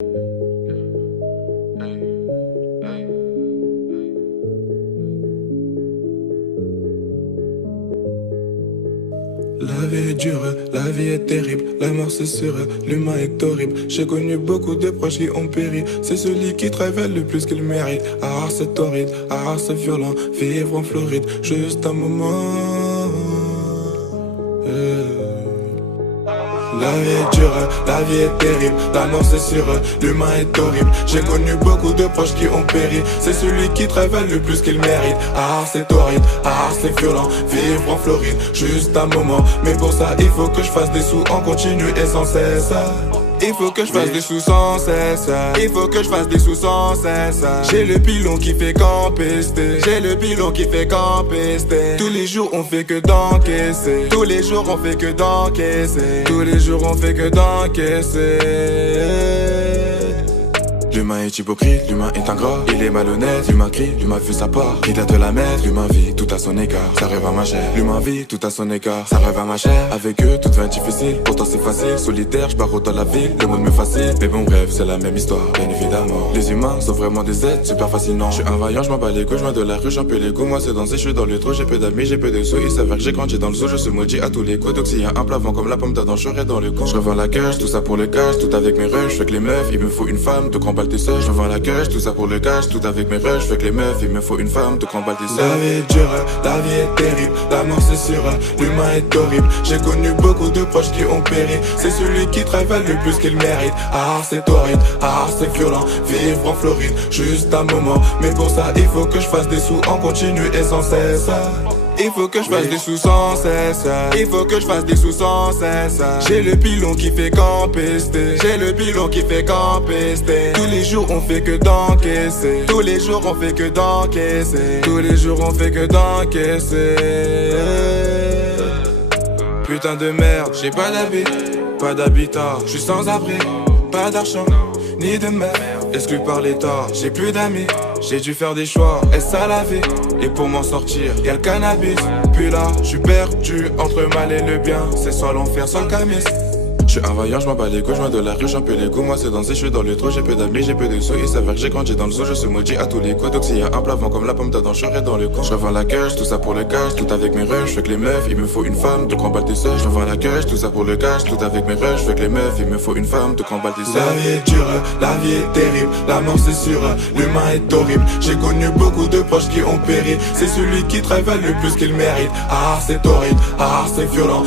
La vie est dure, la vie est terrible, la mort c'est sûr, l'humain est horrible. J'ai connu beaucoup de proches qui ont péri, c'est celui qui travaille le plus qu'il mérite. Ah c'est torride, ah c'est violent, vivre en Floride, juste un moment. La vie est dure, la vie est terrible, la mort c'est sûr, l'humain est horrible. J'ai connu beaucoup de proches qui ont péri, c'est celui qui travaille le plus qu'il mérite. Ah c'est torride, ah c'est violent, vivre en Floride, juste un moment. Mais pour ça il faut que je fasse des sous en continu et sans cesse. Il faut que je fasse des sous sans cesse. Il faut que je fasse des sous sans cesse. J'ai le pilon qui fait qu'empester. J'ai le pilon qui fait qu'empester. Tous les jours on fait que d'encaisser. Tous les jours on fait que d'encaisser. Tous les jours on fait que d'encaisser. L'humain est hypocrite, l'humain est ingrat, il est malhonnête, l'humain crie, l'humain fait sa part, il a de la mettre, l'humain vit tout à son égard, ça rêve à ma chère, l'humain vit tout à son égard, ça rêve à ma chère, avec eux tout devient difficile, pourtant c'est facile, solitaire, j'barre dans la ville, le monde me fascine, mais bon bref, c'est la même histoire, bien évidemment, les humains sont vraiment des êtres super fascinants, je suis un vaillant, je m'en bats les couilles, je viens de la rue, j'en peux les coups, moi c'est danser, je suis dans le trou, j'ai peu d'amis, j'ai peu de sous, il s'avère que j'ai grandi dans le zoo, je suis maudit à tous les coups, donc s'il y a un plavant comme la pomme d'Adam, je serai dans le con, je revends la cage, tout ça pour le cash, tout avec mes rushs, je fais que les meufs, il me faut une femme, de grand tes seuls, je revends la cage, tout ça pour le cash, tout avec mes rushs, je fais que les meufs, il me faut une femme, de grand tes seuls. La vie est dure, la vie est terrible, la mort c'est sûr, l'humain est horrible, j'ai connu beaucoup de proches qui ont péri, c'est celui qui travaille le plus qu'il mérite. Ah c'est torride, ah c'est violent, vivre en Floride, juste un moment, mais pour ça il faut que je fasse des sous en continu et sans cesse. Il faut que je fasse des sous sans cesse. Il faut que je fasse des sous sans cesse. J'ai le pilon qui fait qu'empester. J'ai le pilon qui fait qu'empester. Tous les jours on fait que d'encaisser. Tous les jours on fait que d'encaisser. Tous les jours on fait que d'encaisser. Putain de merde, j'ai pas d'habit, pas d'habitat. Je suis sans abri, pas d'argent, ni de merde. Exclu par l'état, j'ai plus d'amis. J'ai dû faire des choix, est-ce à la vie? Et pour m'en sortir, y'a le cannabis. Puis là, je suis perdu entre le mal et le bien. C'est soit l'enfer, soit le camis. Je suis un vaillant, je m'en bats les couilles, je viens de la rue, j'en peux les coups. Moi c'est danser, je suis dans le trou, j'ai peu d'amis, j'ai peu de sous. Il s'avère que j'ai grandi dans le zoo, je suis maudit à tous les coups. Donc s'il y a un plavant comme la pomme d'Adam, je serai dans le con. Je revends la cage, tout ça pour le cash, tout avec mes rushs, je fais que les meufs, il me faut une femme, de grand tes seuls. Je revends la cage, tout ça pour le cash, tout avec mes rushs, je fais que les meufs, il me faut une femme, de grand tes seuls. La vie est dure, la vie est terrible, la mort c'est sûr, l'humain est horrible. J'ai connu beaucoup de proches qui ont péri, c'est celui qui travaille le plus qu'il mérite. Ah c'est torride, ah c'est violent.